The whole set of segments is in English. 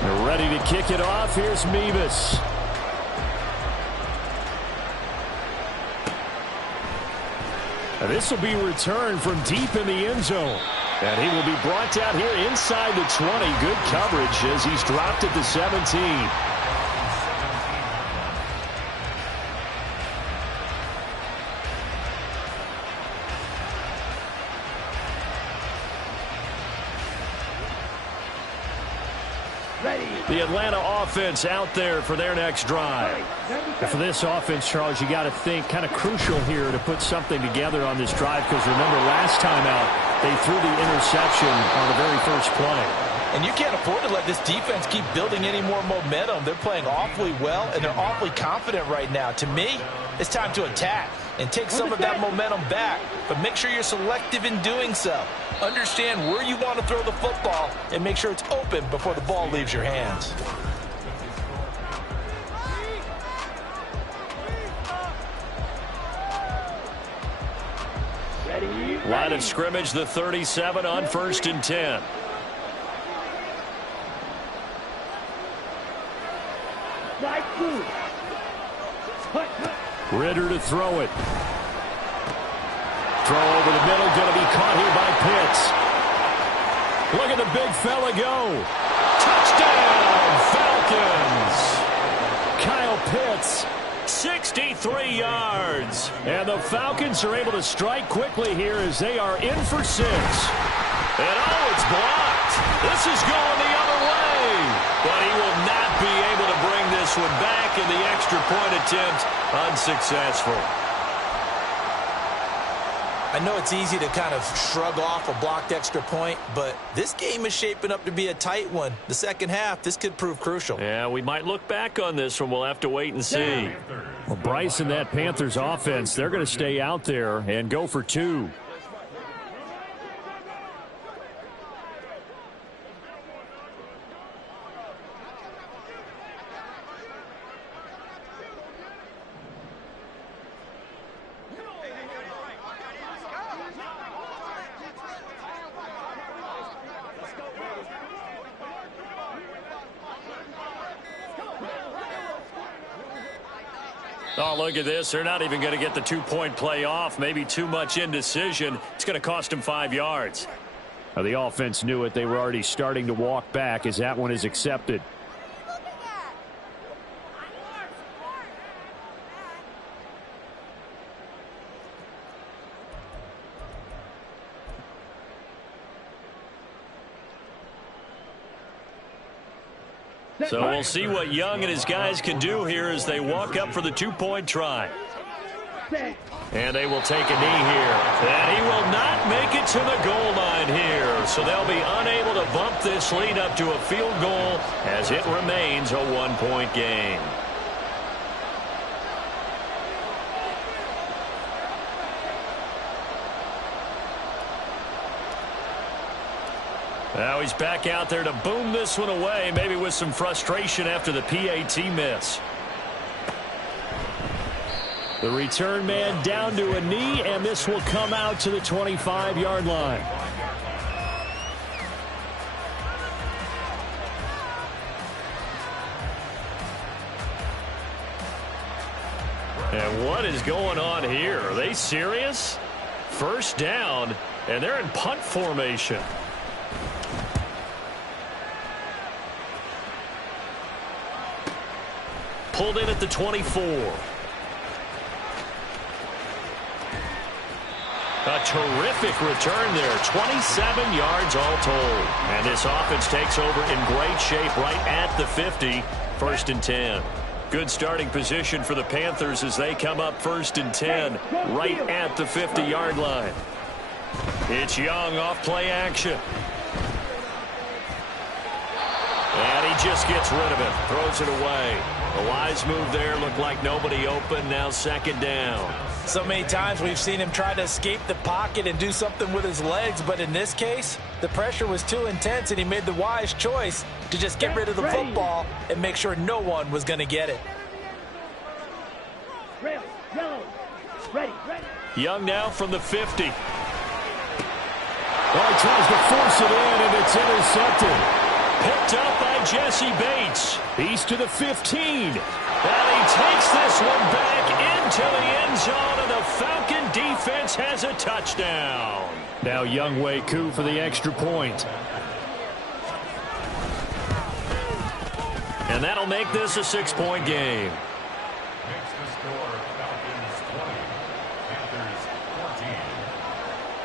They're ready to kick it off. Here's Mevis. This will be returned from deep in the end zone. And he will be brought down here inside the 20. Good coverage as he's dropped at the 17. The Atlanta offense out there for their next drive. And for this offense, Charles, you got to think kind of crucial here to put something together on this drive, because remember last time out they threw the interception on the very first play. And you can't afford to let this defense keep building any more momentum. They're playing awfully well, and they're awfully confident right now. To me, it's time to attack and take some of that momentum back, but make sure you're selective in doing so. Understand where you want to throw the football and make sure it's open before the ball leaves your hands. Line of scrimmage, the 37 on 1st and 10. Ritter to throw it. Throw over the middle, going to be caught here by Pitts. Look at the big fella go. Touchdown, Falcons. Kyle Pitts, 63 yards. And the Falcons are able to strike quickly here as they are in for 6. And it's blocked. This is going the other way. But he will not be able to bring this one back, and the extra point attempt unsuccessful. I know it's easy to kind of shrug off a blocked extra point, but this game is shaping up to be a tight one. The second half, this could prove crucial. Yeah, we might look back on this one. We'll have to wait and see. Well, Bryce and that Panthers offense, they're going to stay out there and go for 2. Oh, look at this. They're not even going to get the 2-point play off. Maybe too much indecision. It's going to cost them 5 yards. Now, the offense knew it. They were already starting to walk back as that one is accepted. So we'll see what Young and his guys can do here as they walk up for the 2-point try. And they will take a knee here. And he will not make it to the goal line here. So they'll be unable to bump this lead up to a field goal as it remains a 1-point game. Now he's back out there to boom this one away, maybe with some frustration after the PAT miss. The return man down to a knee, and this will come out to the 25-yard line. And what is going on here? Are they serious? First down, and they're in punt formation. Pulled in at the 24. A terrific return there. 27 yards all told. And this offense takes over in great shape right at the 50. 1st and 10. Good starting position for the Panthers as they come up 1st and 10 right at the 50-yard line. It's Young off play action. And he just gets rid of it. Throws it away. A wise move there. Looked like nobody open. Now 2nd down. So many times we've seen him try to escape the pocket and do something with his legs, but in this case, the pressure was too intense and he made the wise choice to just get rid of the football and make sure no one was going to get it. Young now from the 50. Well, he tries to force it in, and it's intercepted. Picked up by Jesse Bates. He's to the 15. And he takes this one back into the end zone, and the Falcon defense has a touchdown. Now Younghoe Koo for the extra point. And that'll make this a 6-point game.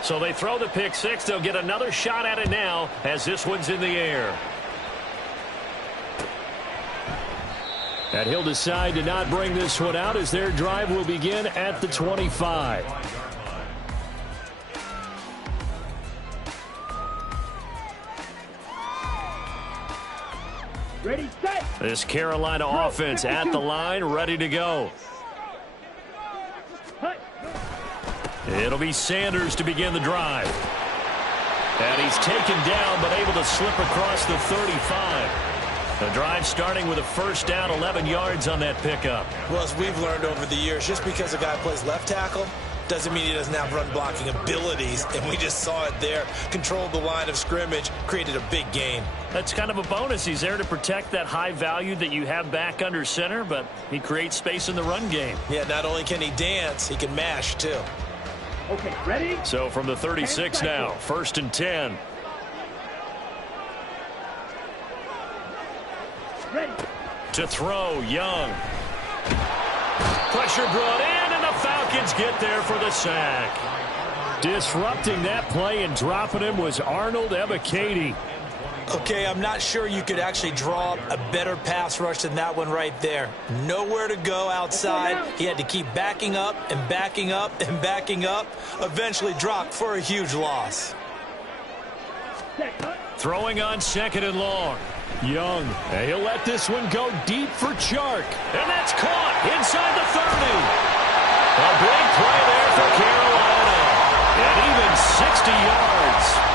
So they throw the pick six. They'll get another shot at it now as this one's in the air. And he'll decide to not bring this one out as their drive will begin at the 25. Ready, set. This Carolina offense at the line, ready to go. It'll be Sanders to begin the drive. And he's taken down but able to slip across the 35. The drive starting with a first down, 11 yards on that pickup. Well, as we've learned over the years, just because a guy plays left tackle doesn't mean he doesn't have run blocking abilities. And we just saw it there. Controlled the line of scrimmage, created a big gain. That's kind of a bonus. He's there to protect that high value that you have back under center, but he creates space in the run game. Yeah, not only can he dance, he can mash too. Okay, ready? So from the 36 now, 1st and 10. Ready. To throw, Young. Pressure brought in, and the Falcons get there for the sack. Disrupting that play and dropping him was Arnold Ebiketie. Okay, I'm not sure you could actually draw up a better pass rush than that one right there. Nowhere to go outside. He had to keep backing up and backing up and backing up. Eventually dropped for a huge loss. Throwing on 2nd and long. Young, he'll let this one go deep for Chark. And that's caught inside the 30. A big play there for Carolina. And even 60 yards.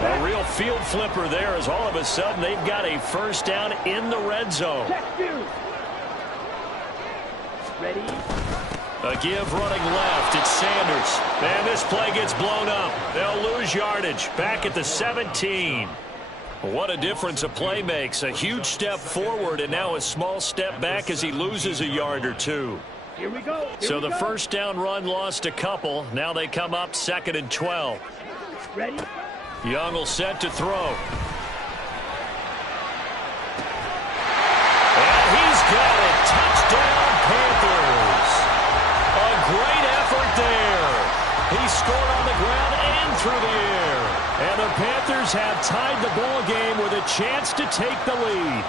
A real field flipper there as all of a sudden they've got a first down in the red zone. Ready. A give running left. It's Sanders. And this play gets blown up. They'll lose yardage. Back at the 17. What a difference a play makes. A huge step forward and now a small step back as he loses a yard or two. Here we go. So the first down run lost a couple. Now they come up 2nd and 12. Ready. Young will set to throw. And he's got it. Touchdown, Panthers. A great effort there. He scored on the ground and through the air. And the Panthers have tied the ball game with a chance to take the lead.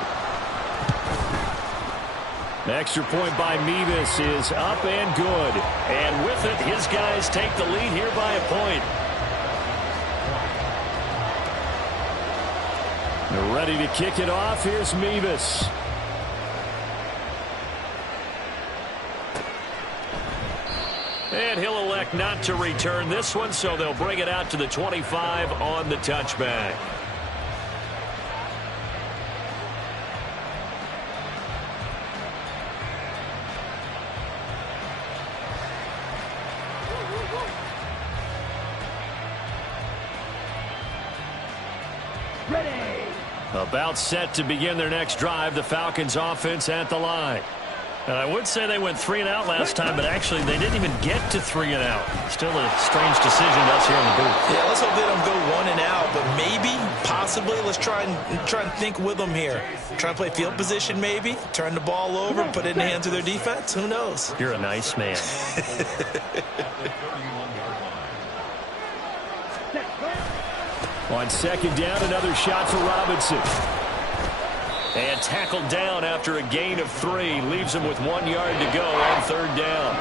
The extra point by Mevis is up and good. And with it, his guys take the lead here by a point. They're ready to kick it off. Here's Mevis. And he'll elect not to return this one, so they'll bring it out to the 25 on the touchback. Ready. About set to begin their next drive, the Falcons offense at the line. And I would say they went 3 and out last time, but actually they didn't even get to 3 and out. Still a strange decision to us here in the booth. Yeah, let's hope they don't go 1 and out, but maybe, possibly, let's try and think with them here. Try and play field position maybe, turn the ball over, put it in the hands of their defense. Who knows? You're a nice man. On 2nd down, another shot for Robinson. And tackled down after a gain of 3. Leaves him with 1 yard to go on 3rd down.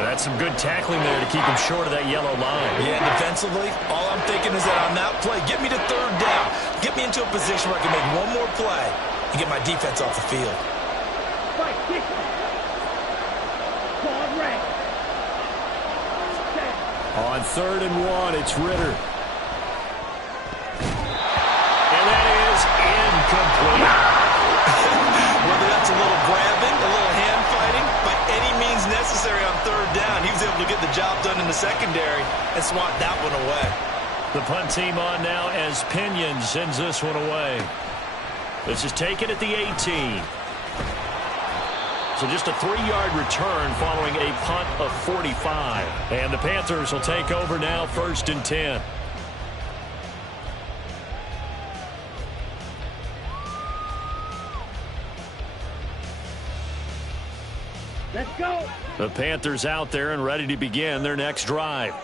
And that's some good tackling there to keep him short of that yellow line. Yeah, defensively, all I'm thinking is that on that play, get me to 3rd down. Get me into a position where I can make one more play and get my defense off the field. On 3rd and 1, it's Ritter. And that is incomplete. Whether that's a little grabbing, a little hand fighting, by any means necessary on 3rd down, he was able to get the job done in the secondary and swat that one away. The punt team on now as Pinion sends this one away. This is taken at the 18. So just a 3-yard return following a punt of 45. And the Panthers will take over now, 1st and 10. Let's go. The Panthers out there and ready to begin their next drive.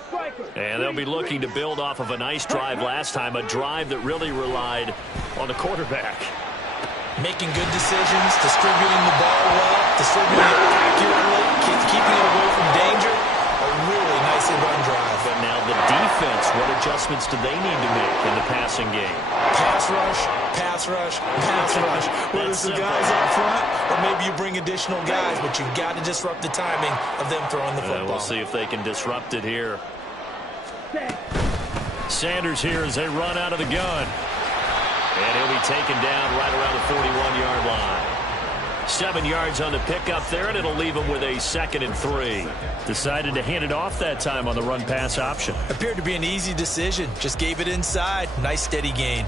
And they'll be looking to build off of a nice drive last time, a drive that really relied on the quarterback. Making good decisions, distributing the ball well, distributing it accurately, keeping it away from danger. A really nicely run drive. But now the defense, what adjustments do they need to make in the passing game? Pass rush, pass rush, pass rush. Whether it's the guys up front or maybe you bring additional guys, but you've got to disrupt the timing of them throwing the football. We'll see if they can disrupt it here. Sanders here as they run out of the gun. And he'll be taken down right around the 41-yard line. 7 yards on the pickup there, and it'll leave him with a 2nd and 3. Decided to hand it off that time on the run-pass option. Appeared to be an easy decision. Just gave it inside. Nice steady gain.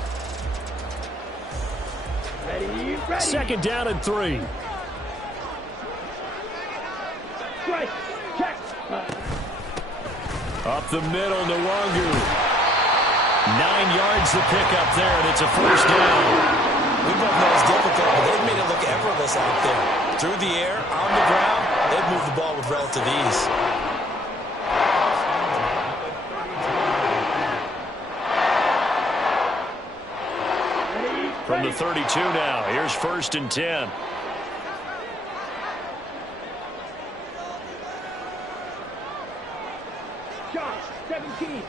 Ready. 2nd down and 3. Strike. Check. Up the middle, Nwangu. 9 yards to pick up there, and it's a 1st down. We both know it's difficult, but they've made it look effortless out there. Through the air, on the ground, they've moved the ball with relative ease. From the 32 now, here's 1st and 10. Josh, 17.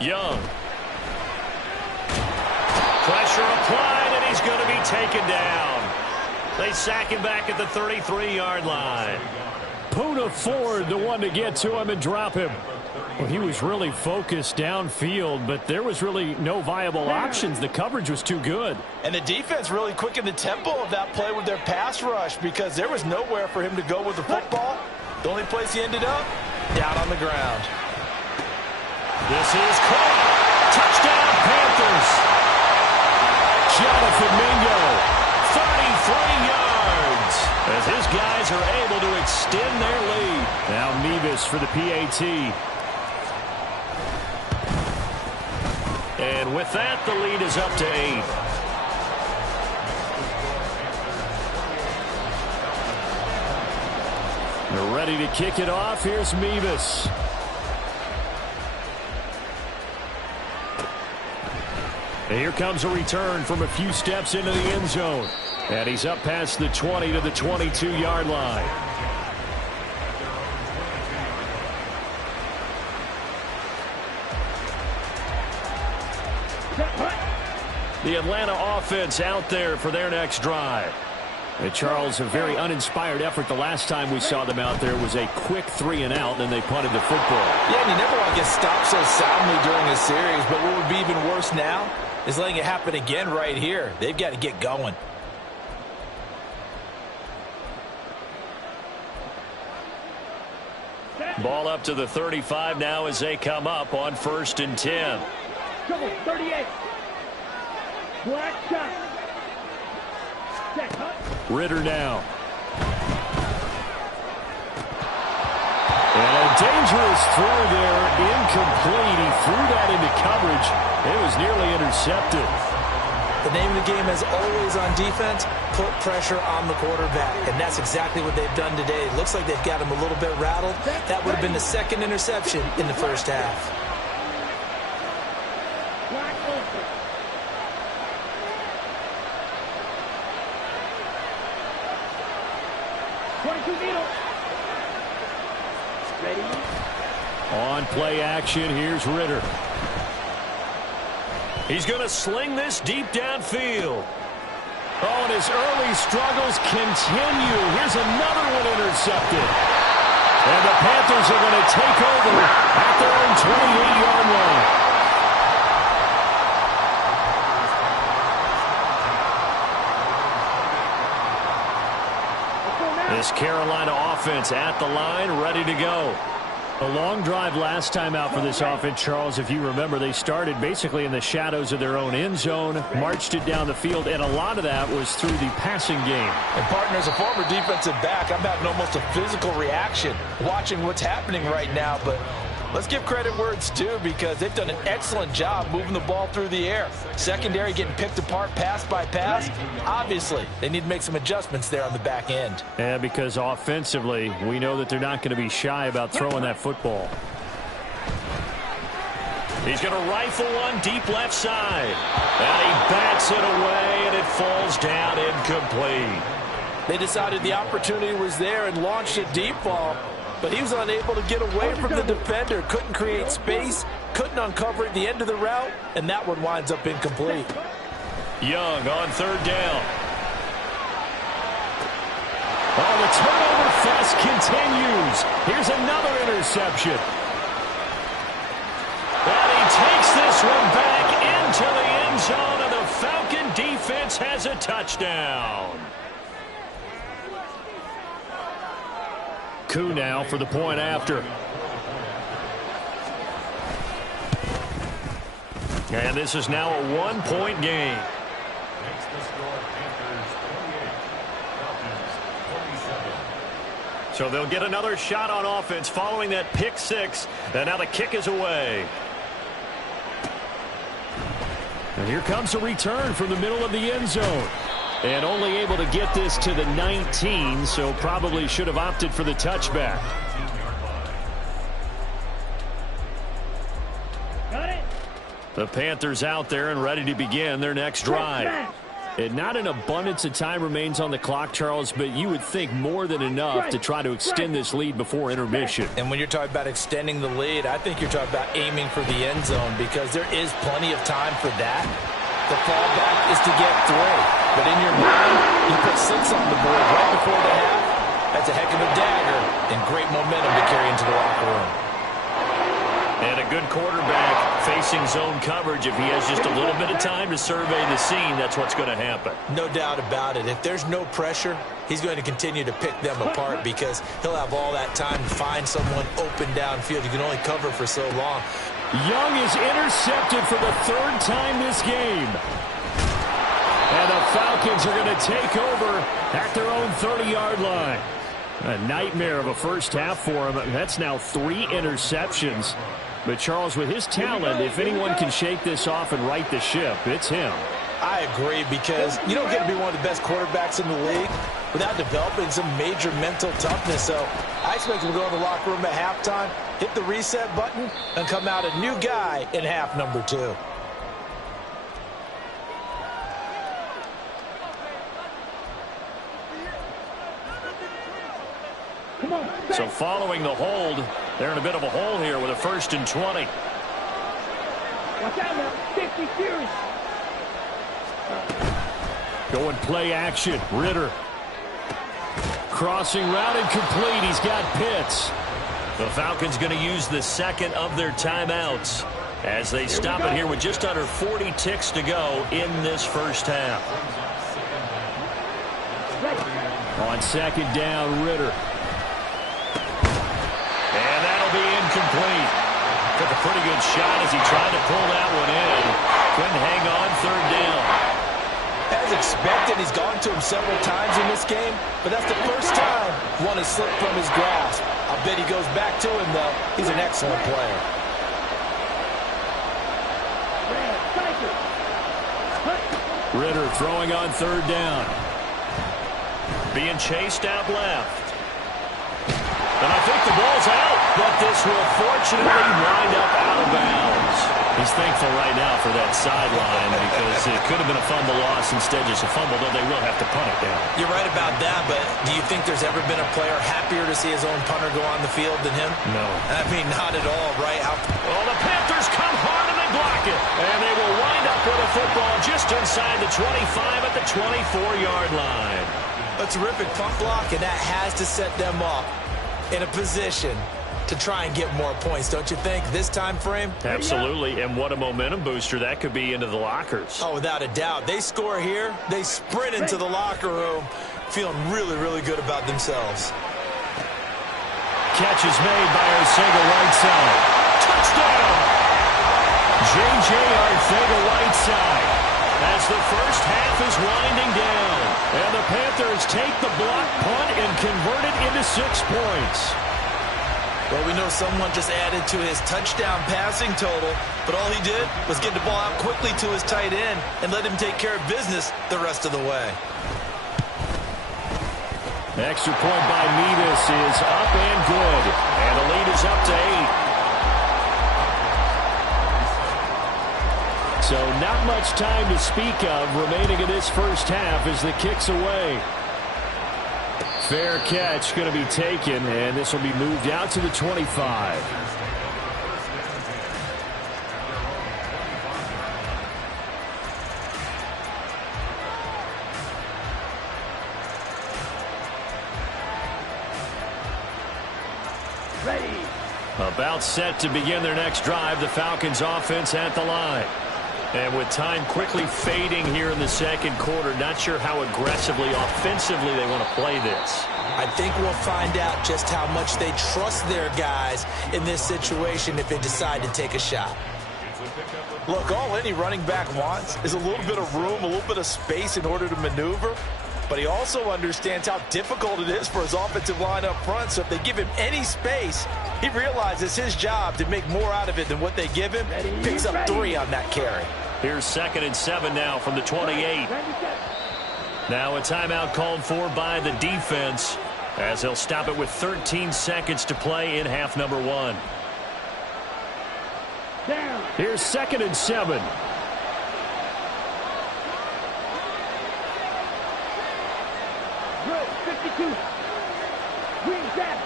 Young. Pressure applied, and he's going to be taken down. They sack him back at the 33-yard line. Poona Ford, the one to get to him and drop him. Well, he was really focused downfield, but there was really no viable options. The coverage was too good. And the defense really quickened the tempo of that play with their pass rush because there was nowhere for him to go with the football. The only place he ended up, down on the ground. This is caught. Touchdown, Panthers. Jonathan Mingo, 33 yards, as his guys are able to extend their lead. Now Mevis for the PAT. And with that, the lead is up to 8. They're ready to kick it off. Here's Mevis. And here comes a return from a few steps into the end zone. And he's up past the 20 to the 22-yard line. The Atlanta offense out there for their next drive. And Charles, a very uninspired effort the last time we saw them out there was a quick 3-and-out, and then they punted the football. Yeah, and you never want to get stopped so soundly during a series, but what would be even worse now is letting it happen again right here. They've got to get going. Ball up to the 35 now as they come up on 1st and 10. Trouble, 38. Black shot. Ritter now. And a dangerous throw there, incomplete. He threw that into coverage. It was nearly intercepted. The name of the game, as always on defense, put pressure on the quarterback. And that's exactly what they've done today. It looks like they've got him a little bit rattled. That would have been the 2nd interception in the first half. On play action, here's Ritter. He's going to sling this deep downfield. Oh, and his early struggles continue. Here's another one intercepted. And the Panthers are going to take over at their own 28-yard line. This Carolina offense at the line, ready to go. A long drive last time out for this offense, Charles. If you remember, they started basically in the shadows of their own end zone, marched it down the field, and a lot of that was through the passing game. And, partner, as a former defensive back, I'm having almost a physical reaction watching what's happening right now. But let's give credit where it's due, because they've done an excellent job moving the ball through the air. Secondary getting picked apart pass by pass. Obviously, they need to make some adjustments there on the back end. Yeah, because offensively, we know that they're not going to be shy about throwing that football. He's going to rifle one deep left side. And he bats it away, and it falls down incomplete. They decided the opportunity was there and launched a deep ball, but he was unable to get away from the defender. Couldn't create space, couldn't uncover at the end of the route, and that one winds up incomplete. Young on third down. Oh, the turnover fest continues. Here's another interception. And he takes this one back into the end zone, and the Falcon defense has a touchdown. Coup now for the point after. And this is now a one-point game. So they'll get another shot on offense following that pick six. And now the kick is away. And here comes a return from the middle of the end zone. And only able to get this to the 19, so probably should have opted for the touchback. Got it. The Panthers out there and ready to begin their next drive. And not an abundance of time remains on the clock, Charles, but you would think more than enough to try to extend this lead before intermission. And when you're talking about extending the lead, I think you're talking about aiming for the end zone, because there is plenty of time for that. The fallback is to get 3. But in your mind, you put 6 on the board right before the half. That's a heck of a dagger and great momentum to carry into the locker room. And a good quarterback facing zone coverage. If he has just a little bit of time to survey the scene, that's what's going to happen. No doubt about it. If there's no pressure, he's going to continue to pick them apart, because he'll have all that time to find someone open downfield. You can only cover for so long. Young is intercepted for the 3rd time this game. And the Falcons are going to take over at their own 30-yard line. A nightmare of a first half for him. That's now 3 interceptions. But Charles, with his talent, if anyone can shake this off and right the ship, it's him. I agree, because you don't get to be one of the best quarterbacks in the league without developing some major mental toughness. So I expect him to go in the locker room at halftime, hit the reset button, and come out a new guy in half number 2. So following the hold, they're in a bit of a hole here with a 1st and 20. Watch out now. 50 series. Going play action. Ritter. Crossing route incomplete. He's got Pitts. The Falcons going to use the second of their timeouts as they stop it here with just under 40 ticks to go in this first half. On 2nd down, Ritter. And that'll be incomplete. Took a pretty good shot as he tried to pull that one in. Couldn't hang on 3rd down. As expected, he's gone to him several times in this game, but that's the first time one has slipped from his grasp. I'll bet he goes back to him, though. He's an excellent player. Ritter throwing on 3rd down. Being chased out left. And I think the ball's out, but this will fortunately wind up out of bounds. He's thankful right now for that sideline, because it could have been a fumble loss, instead just a fumble, though they will have to punt it down. You're right about that, but do you think there's ever been a player happier to see his own punter go on the field than him? No. I mean, not at all, right? Well, the Panthers come hard and they block it. And they will wind up with a football just inside the 25 at the 24-yard line. A terrific punt block, and that has to set them up in a position to try and get more points, don't you think, this time frame? Absolutely, and what a momentum booster that could be into the lockers. Oh, without a doubt. They score here, they sprint into the locker room, feeling really, really good about themselves. Catch is made by Arcega-Whiteside. Touchdown! J.J. Arcega-Whiteside as the first half is winding down. And the Panthers take the block punt and convert it into 6 points. Well, we know someone just added to his touchdown passing total, but all he did was get the ball out quickly to his tight end and let him take care of business the rest of the way. Extra point by Mevis is up and good. And the lead is up to 8. So not much time to speak of remaining in this first half as the kick's away. Fair catch going to be taken, and this will be moved out to the 25. Ready. About set to begin their next drive, the Falcons offense at the line. And with time quickly fading here in the second quarter, not sure how aggressively, offensively they want to play this. I think we'll find out just how much they trust their guys in this situation if they decide to take a shot. Look, all any running back wants is a little bit of room, a little bit of space in order to maneuver. But he also understands how difficult it is for his offensive line up front. So if they give him any space, he realizes his job to make more out of it than what they give him. Picks up 3 on that carry. Here's 2nd and 7 now from the 28. Now a timeout called for by the defense as they'll stop it with 13 seconds to play in half number 1. Here's 2nd and 7. Good. 52. Green back.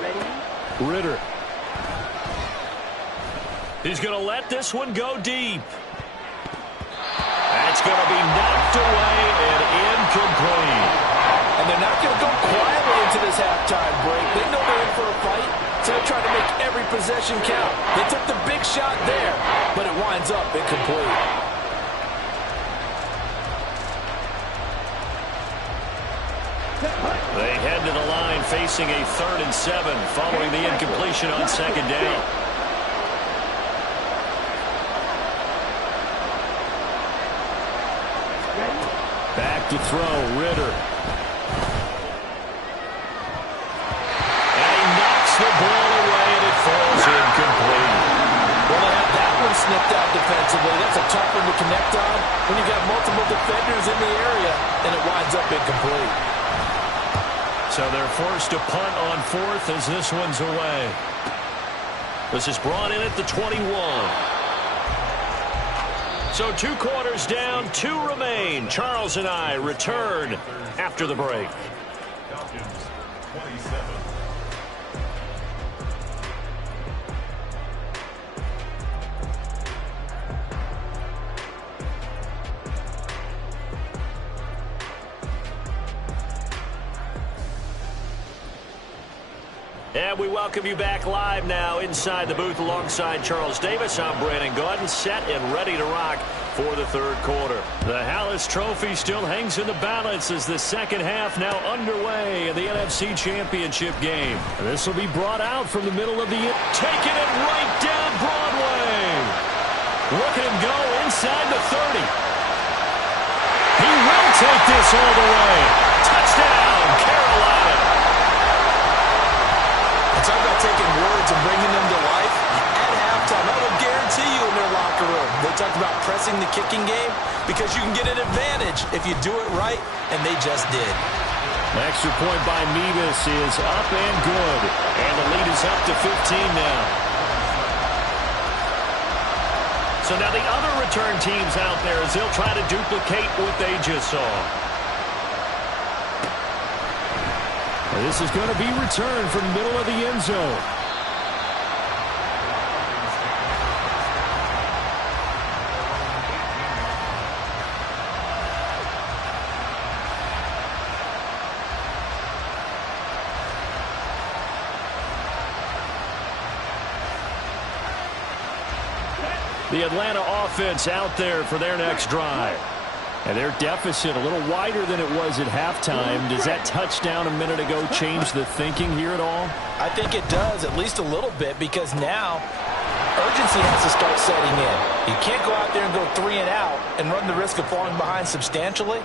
Ready. Ritter. He's going to let this one go deep. That's going to be knocked away and incomplete. And they're not going to go quietly into this halftime break. They know they're in for a fight, so they're trying to make every possession count. They took the big shot there, but it winds up incomplete. They head to the line facing a 3rd and 7 following the incompletion on 2nd down. Back to throw, Ritter. And he knocks the ball away, and it falls incomplete. Well, they have that one snipped out defensively. That's a tough one to connect on when you've got multiple defenders in the area, and it winds up incomplete. So they're forced to punt on 4th as this one's away. This is brought in at the 21. So 2 quarters down, 2 remain. Charles and I return after the break. And we welcome you back live now inside the booth alongside Charles Davis. I'm Brandon Gaudin, set and ready to rock for the 3rd quarter. The Hallis Trophy still hangs in the balance as the second half now underway in the NFC Championship game. This will be brought out from the middle of the taking it right down Broadway. Look at him go inside the 30. He will take this all the way. Touchdown, Carolina. Talk about taking words and bringing them to life. At halftime, I will guarantee you in their locker room, they talked about pressing the kicking game because you can get an advantage if you do it right, and they just did. Extra point by Mevis is up and good. And the lead is up to 15 now. So now the other return teams out there as they'll try to duplicate what they just saw. This is going to be returned from the middle of the end zone. The Atlanta offense out there for their next drive. And their deficit a little wider than it was at halftime. Does that touchdown a minute ago change the thinking here at all? I think it does, at least a little bit, because now urgency has to start setting in. You can't go out there and go 3 and out and run the risk of falling behind substantially,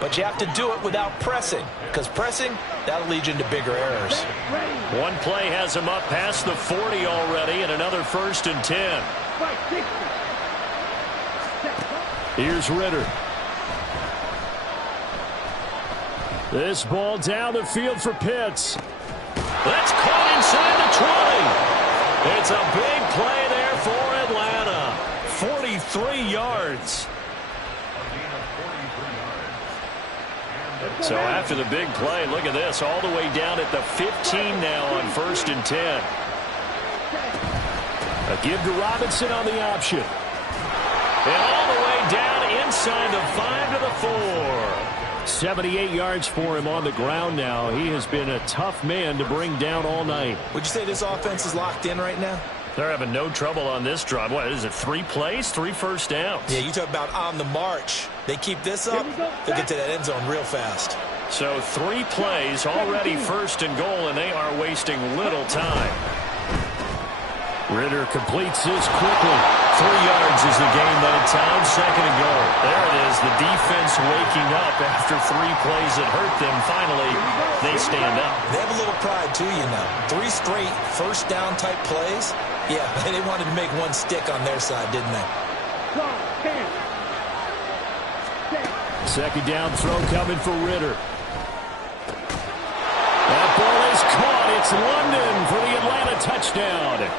but you have to do it without pressing, because pressing, that'll lead you into bigger errors. One play has him up past the 40 already, and another 1st and 10. Here's Ritter. This ball down the field for Pitts. That's caught inside the 20. It's a big play there for Atlanta. 43 yards. So after the big play, look at this. All the way down at the 15 now on 1st and 10. A give to Robinson on the option. And all the way down inside the 5 to the 4. 78 yards for him on the ground now. He has been a tough man to bring down all night. Would you say this offense is locked in right now? They're having no trouble on this drive. What is it, 3 plays, 3 first downs? Yeah, you talk about on the march. They keep this up, they'll get to that end zone real fast. So 3 plays, already 1st and goal, and they are wasting little time. Ritter completes this quickly. 3 yards is the game that time. 2nd and goal. There it is. The defense waking up after 3 plays that hurt them. Finally, they stand up. They have a little pride, too, you know. 3 straight first down type plays. Yeah, they wanted to make one stick on their side, didn't they? 2nd down throw coming for Ritter. That ball is caught. It's London for the Atlanta touchdown.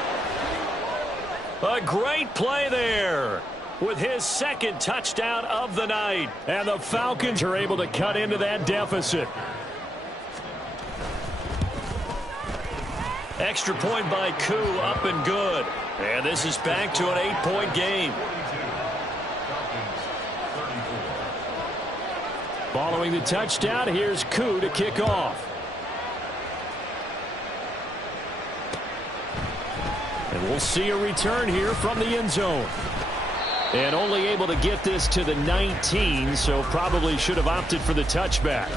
A great play there with his 2nd touchdown of the night. And the Falcons are able to cut into that deficit. Extra point by Koo, up and good. And this is back to an 8-point game. Following the touchdown, here's Koo to kick off. And we'll see a return here from the end zone. And only able to get this to the 19, so probably should have opted for the touchback.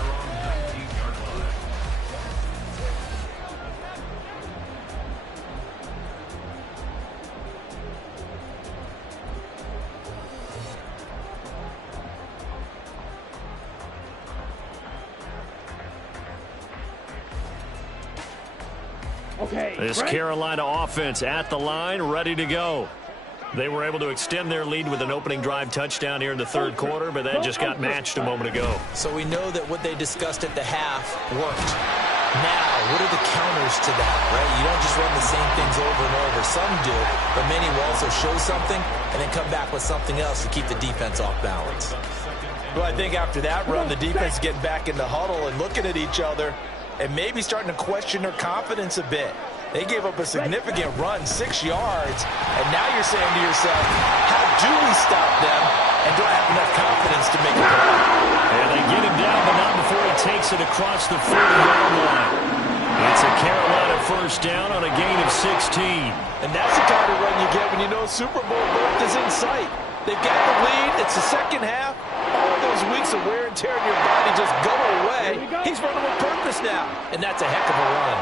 This Carolina offense at the line, ready to go. They were able to extend their lead with an opening drive touchdown here in the 3rd quarter, but that just got matched a moment ago. So we know that what they discussed at the half worked. Now, what are the counters to that, right? You don't just run the same things over and over. Some do, but many will also show something and then come back with something else to keep the defense off balance. Well, I think after that run, the defense getting back in the huddle and looking at each other and maybe starting to question their confidence a bit. They gave up a significant run, 6 yards, and now you're saying to yourself, how do we stop them, and do I have enough confidence to make a play? And they get him down, but not before he takes it across the 40-yard line. It's a Carolina 1st down on a gain of 16. And that's the kind of run you get when you know Super Bowl berth is in sight. They've got the lead. It's the 2nd half. All of those weeks of wear and tear in your body just go away. He's running with purpose now, and that's a heck of a run.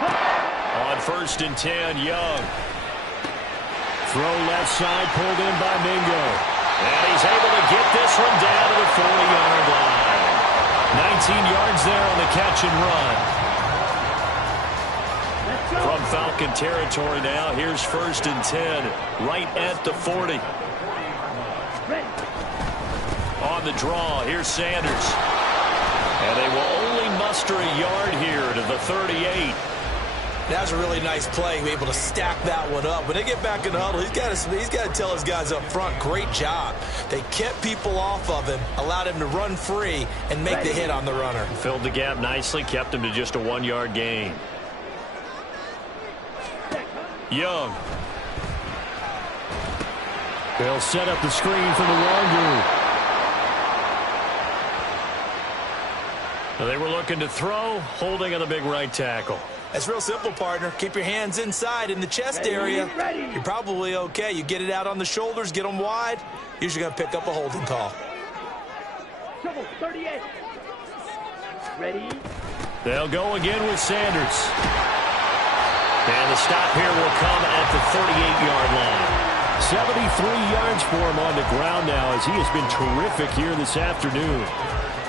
On 1st and 10, Young. Throw left side, pulled in by Mingo. And he's able to get this one down to the 40-yard line. 19 yards there on the catch and run. From Falcon territory now, here's 1st and 10, right at the 40. On the draw, here's Sanders. And they will only muster a yard here to the 38. That was a really nice play, able to stack that one up. When they get back in the huddle, he's got to tell his guys up front, great job. They kept people off of him, allowed him to run free and make the hit on the runner. Filled the gap nicely, kept him to just a 1-yard gain. Young. They'll set up the screen for the Longo. They were looking to throw, holding on the big right tackle. It's real simple, partner. Keep your hands inside in the chest area. You're probably okay. You get it out on the shoulders, get them wide. Usually going to pick up a holding call. 38. Ready? They'll go again with Sanders. And the stop here will come at the 38-yard line. 73 yards for him on the ground now as he has been terrific here this afternoon.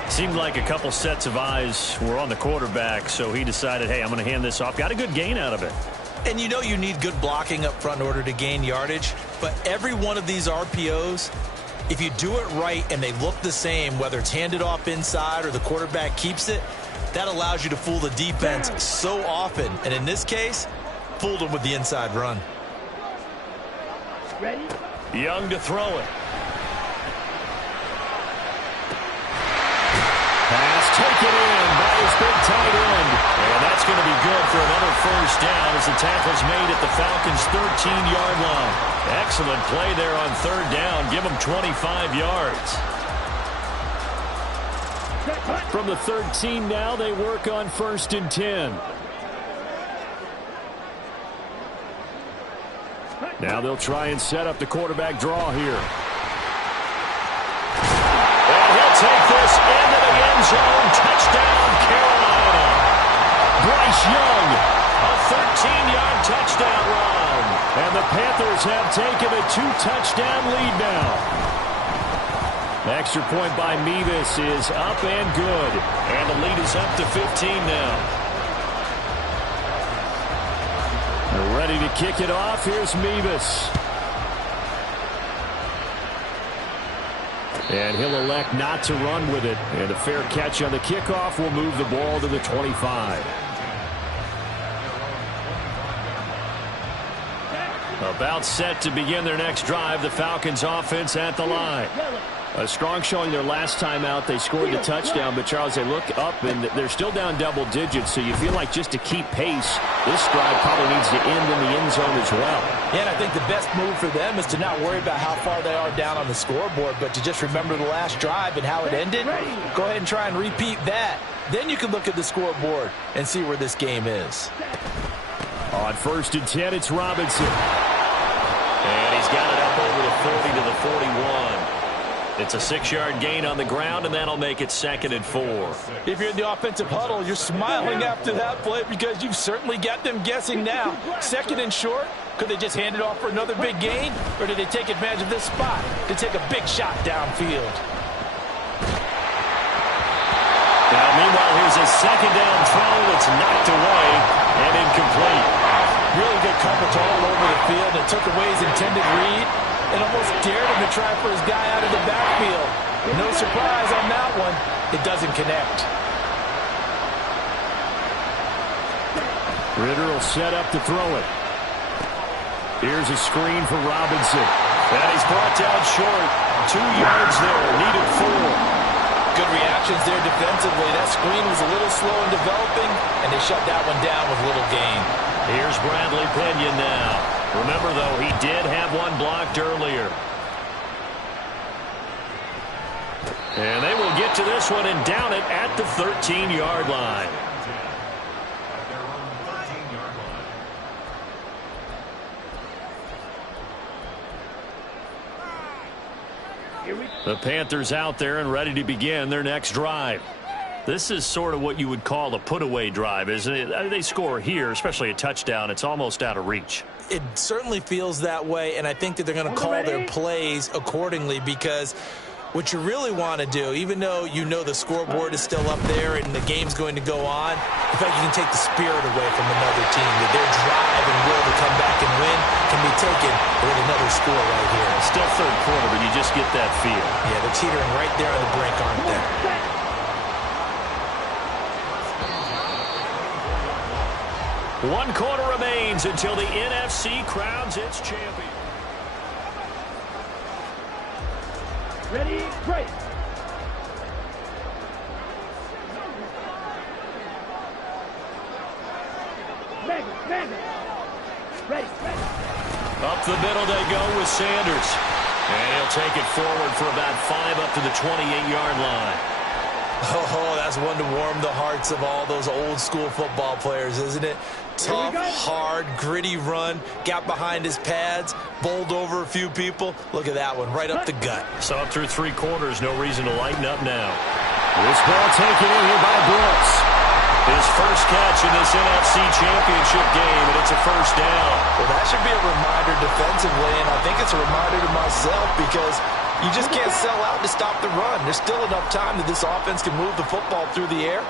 Seemed like a couple sets of eyes were on the quarterback, so he decided, hey, I'm going to hand this off. Got a good gain out of it. And you know you need good blocking up front in order to gain yardage, but every one of these RPOs, if you do it right and they look the same, whether it's handed off inside or the quarterback keeps it, that allows you to fool the defense so often. And in this case, fooled them with the inside run. Ready? Young to throw it. Pass taken in by his big tight end. And that's going to be good for another first down as the tackle's made at the Falcons' 13-yard line. Excellent play there on third down. Give them 25 yards. From the 13 now, they work on 1st and 10. Now they'll try and set up the quarterback draw here. And he'll take this into the end zone. Touchdown, Carolina. Bryce Young. A 13-yard touchdown run. And the Panthers have taken a 2-touchdown lead now. Extra point by Mevis is up and good. And the lead is up to 15 now. They're ready to kick it off. Here's Mevis. And he'll elect not to run with it. And a fair catch on the kickoff will move the ball to the 25. About set to begin their next drive. The Falcons offense at the line. A strong showing their last time out. They scored the touchdown, but Charles, they look up and they're still down double digits, so you feel like just to keep pace, this drive probably needs to end in the end zone as well. Yeah, and I think the best move for them is to not worry about how far they are down on the scoreboard, but to just remember the last drive and how it ended. Go ahead and try and repeat that. Then you can look at the scoreboard and see where this game is. On 1st and 10, it's Robinson. And he's got it up over the 40 to the 41. It's a 6-yard gain on the ground, and that'll make it 2nd and 4. If you're in the offensive huddle, you're smiling after that play because you've certainly got them guessing now. 2nd and short, could they just hand it off for another big gain, or did they take advantage of this spot to take a big shot downfield? Now, meanwhile, here's a 2nd down throw that's knocked away and incomplete. Really good coverage all over the field. It took away his intended read and almost dared him to try for his guy out of the backfield. No surprise on that one. It doesn't connect. Ritter will set up to throw it. Here's a screen for Robinson. And he's brought down short. 2 yards there. Needed 4. Good reactions there defensively. That screen was a little slow in developing, and they shut that one down with little gain. Here's Bradley Pinion now. Remember, though, he did have one blocked earlier. And they will get to this one and down it at the 13-yard line. The Panthers out there and ready to begin their next drive. This is sort of what you would call a put-away drive, isn't it? They score here, especially a touchdown. It's almost out of reach. It certainly feels that way, and I think that they're going to call their plays accordingly because what you really want to do, even though you know the scoreboard is still up there and the game's going to go on, in fact, you can take the spirit away from another team. That their drive and will to come back and win can be taken with another score right here. Still third quarter, but you just get that feel. Yeah, they're teetering right there on the brink, aren't they? One quarter remains until the NFC crowns its champion. Ready, break. Ready. Up the middle they go with Sanders. And he'll take it forward for about 5 up to the 28-yard line. Oh, that's one to warm the hearts of all those old school football players, isn't it? Tough, hard, gritty run, got behind his pads, bowled over a few people. Look at that one, right up the gut. So up through 3 quarters, no reason to lighten up now. This ball taken in here by Brooks. His first catch in this NFC Championship game, and it's a first down. Well, that should be a reminder defensively, and I think it's a reminder to myself because you just can't sell out to stop the run. There's still enough time that this offense can move the football through the air,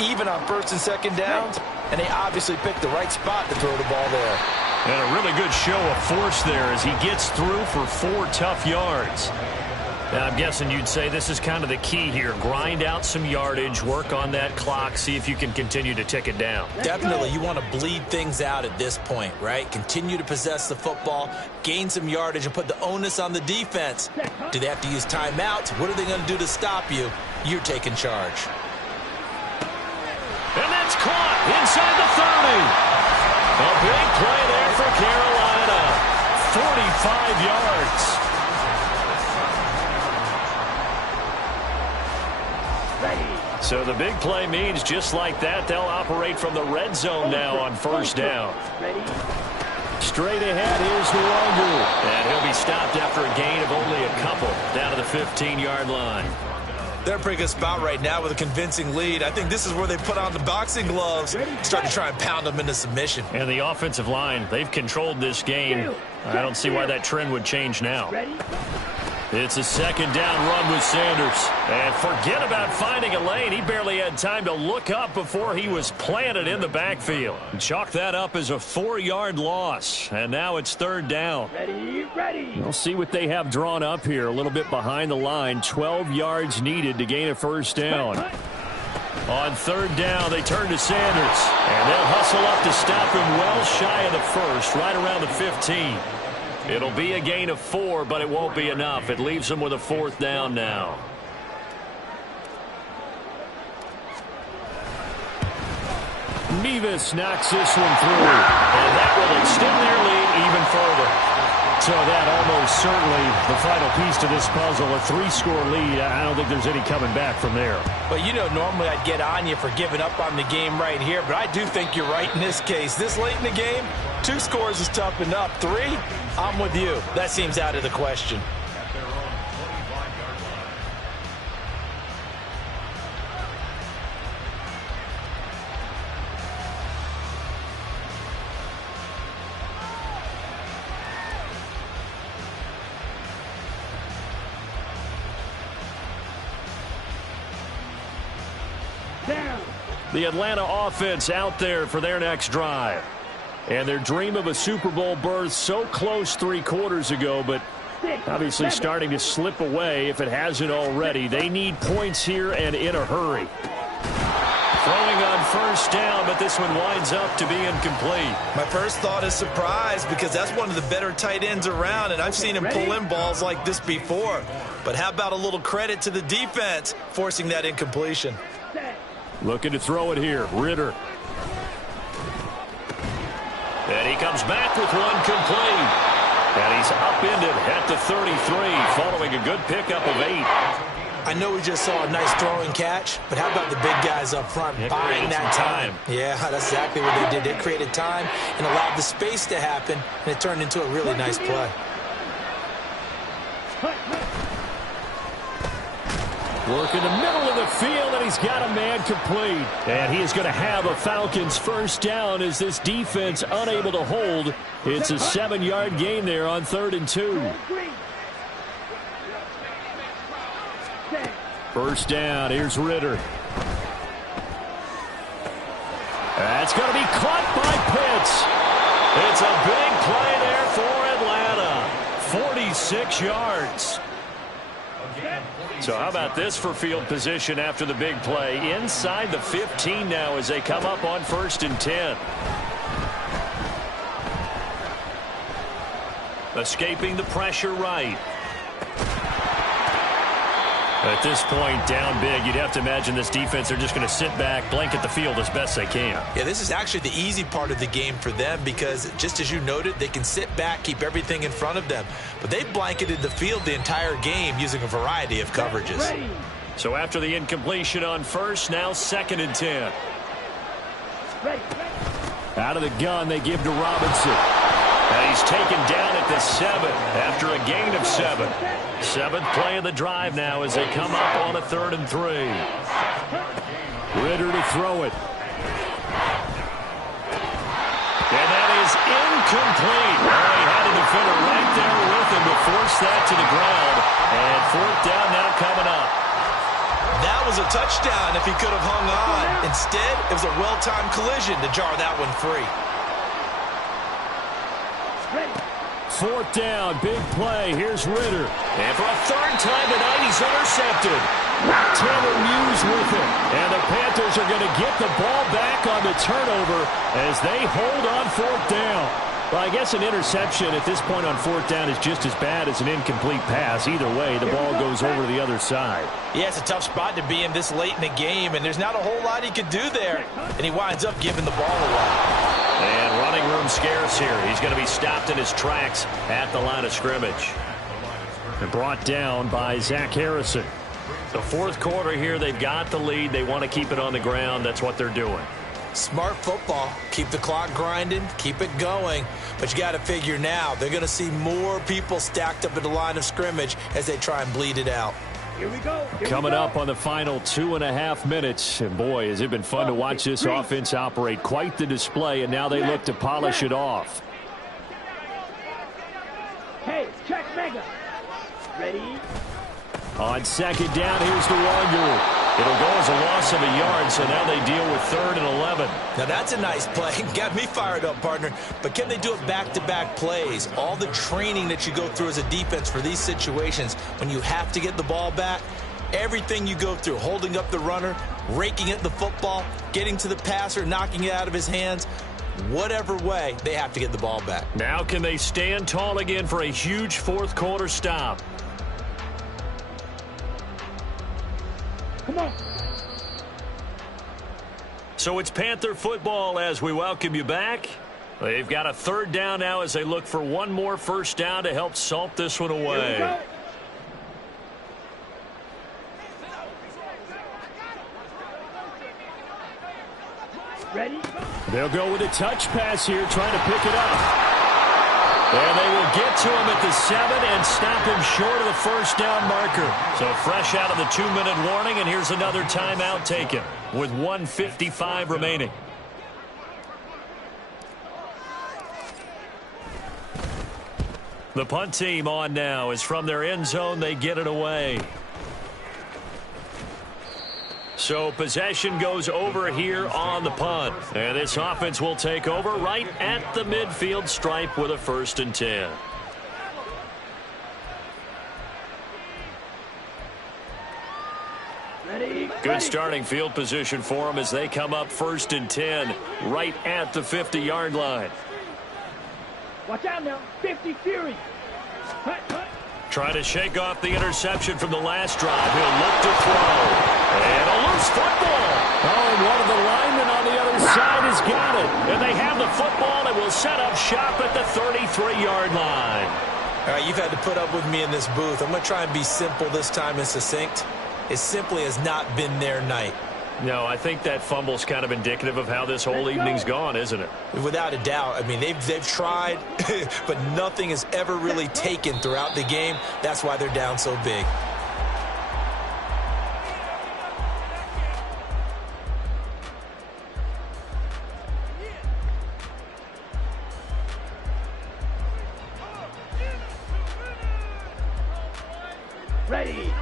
even on 1st and 2nd downs, and they obviously picked the right spot to throw the ball there. And a really good show of force there as he gets through for 4 tough yards. Now, I'm guessing you'd say this is kind of the key here. Grind out some yardage, work on that clock, see if you can continue to tick it down. Definitely. You want to bleed things out at this point, right? Continue to possess the football, gain some yardage, and put the onus on the defense. Do they have to use timeouts? What are they going to do to stop you? You're taking charge. And that's caught inside the 30. A big play there for Carolina. 45 yards. So the big play means just like that, they'll operate from the red zone now on 1st down. Straight ahead, here's Nwogu. And he'll be stopped after a gain of only a couple down to the 15-yard line. They're in a pretty good spot right now with a convincing lead. I think this is where they put on the boxing gloves, start to try and pound them into submission. And the offensive line, they've controlled this game. I don't see why that trend would change now. It's a 2nd down run with Sanders. And forget about finding a lane. He barely had time to look up before he was planted in the backfield. Chalk that up as a 4-yard loss. And now it's 3rd down. Ready. We'll see what they have drawn up here. A little bit behind the line. 12 yards needed to gain a 1st down. On 3rd down, they turn to Sanders. And they'll hustle up to stop him well shy of the 1st, right around the 15. It'll be a gain of 4, but it won't be enough. It leaves them with a 4th down now. Nevis knocks this one through. And that will extend their lead even further. So that almost certainly the final piece to this puzzle. A 3-score lead. I don't think there's any coming back from there. But you know, normally I'd get on you for giving up on the game right here, but I do think you're right in this case. This late in the game, 2 scores is tough enough. 3, I'm with you. That seems out of the question. The Atlanta offense out there for their next drive. And their dream of a Super Bowl berth so close 3 quarters ago, but obviously starting to slip away if it hasn't already. They need points here and in a hurry. Throwing on 1st down, but this one winds up to be incomplete. My first thought is surprise because that's one of the better tight ends around, and I've seen him pull in balls like this before. But how about a little credit to the defense forcing that incompletion? Looking to throw it here. Ritter. And he comes back with one complete. And he's upended at the 33 following a good pickup of 8. I know we just saw a nice throwing catch, but how about the big guys up front buying that time? Yeah, that's exactly what they did. They created time and allowed the space to happen, and it turned into a really nice play. Work in the middle of the field, and he's got a man complete. And he is going to have a Falcons 1st down as this defense unable to hold. It's a 7-yard gain there on 3rd and 2. 1st down, here's Ritter. That's going to be caught by Pitts. It's a big play there for Atlanta. 46 yards. So how about this for field position after the big play? Inside the 15 now as they come up on 1st and 10. Escaping the pressure right. At this point, down big, you'd have to imagine this defense, they're just going to sit back, blanket the field as best they can. Yeah, this is actually the easy part of the game for them because, just as you noted, they can sit back, keep everything in front of them. But they blanketed the field the entire game using a variety of coverages. So after the incompletion on first, now 2nd and 10. Out of the gun, they give to Robinson. And he's taken down at the 7 after a gain of 7. 7th play of the drive now as they come up on a 3rd and 3. Ritter to throw it. And that is incomplete. Oh, he had a defender right there with him to force that to the ground. And 4th down now coming up. That was a touchdown if he could have hung on. Instead, it was a well-timed collision to jar that one free. 4th down, big play. Here's Ritter. And for a 3rd time tonight, he's intercepted. Taylor Muse with it. And the Panthers are going to get the ball back on the turnover as they hold on 4th down. Well, I guess an interception at this point on 4th down is just as bad as an incomplete pass. Either way, the ball goes over to the other side. Yeah, it's a tough spot to be in this late in the game, and there's not a whole lot he could do there. And he winds up giving the ball away. And running room scarce here. He's going to be stopped in his tracks at the line of scrimmage. And brought down by Zach Harrison. The 4th quarter here, they've got the lead. They want to keep it on the ground. That's what they're doing. Smart football. Keep the clock grinding. Keep it going. But you got to figure now, they're going to see more people stacked up at the line of scrimmage as they try and bleed it out. Here we go. Coming up on the final 2.5 minutes. And boy, has it been fun to watch this offense operate. Quite the display, and now they look to polish it off. Hey, check mega. Ready? On 2nd down, here's the Wanderer. It'll go as a loss of a yard, so now they deal with 3rd and 11. Now that's a nice play. Got me fired up, partner. But can they do it back-to-back plays? All the training that you go through as a defense for these situations, when you have to get the ball back, everything you go through, holding up the runner, raking at the football, getting to the passer, knocking it out of his hands, whatever way, they have to get the ball back. Now can they stand tall again for a huge 4th quarter stop? Come on. So it's Panther football as we welcome you back. They've got a 3rd down now as they look for one more 1st down to help salt this one away. Ready? They'll go with a touch pass here, trying to pick it up. And they will get to him at the 7 and stop him short of the 1st down marker. So fresh out of the 2-minute warning, and here's another timeout taken with 1:55 remaining. The punt team on now is from their end zone. They get it away. So possession goes over here on the punt. And this offense will take over right at the midfield stripe with a 1st and 10. Ready? Good starting field position for them as they come up 1st and 10 right at the 50-yard line. Watch out now. 50 Fury. Hut, hut. Trying to shake off the interception from the last drive. He'll look to throw. And a loose football. Oh, and one of the linemen on the other side has got it. And they have the football and will set up shop at the 33-yard line. All right, you've had to put up with me in this booth. I'm going to try and be simple this time and succinct. It simply has not been their night. No, I think that fumble's kind of indicative of how this whole evening's gone, isn't it? Without a doubt. I mean, they've tried, but nothing has ever really taken throughout the game. That's why they're down so big. Ready?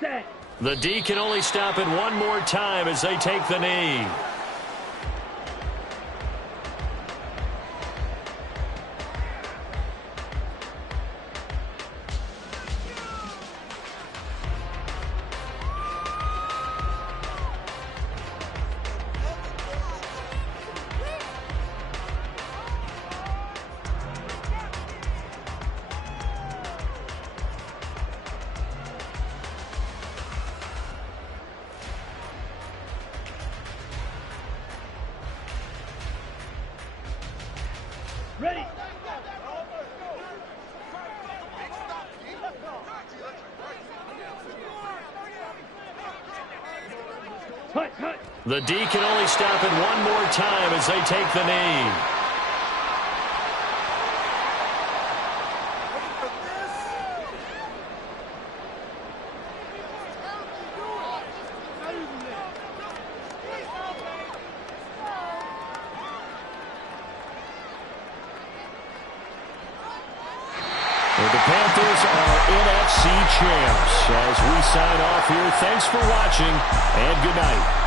Set. The D can only stop it one more time as they take the knee. Ready. Hut. The D can only stop it one more time as they take the knee. The Panthers are NFC champs. As we sign off here, thanks for watching, and good night.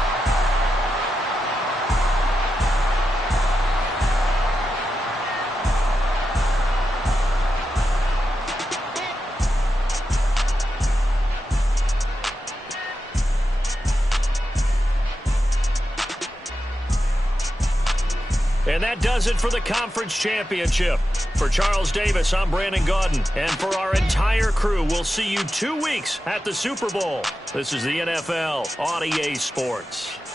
And that does it for the conference championship. For Charles Davis, I'm Brandon Gaudin. And for our entire crew, we'll see you 2 weeks at the Super Bowl. This is the NFL on EA Sports.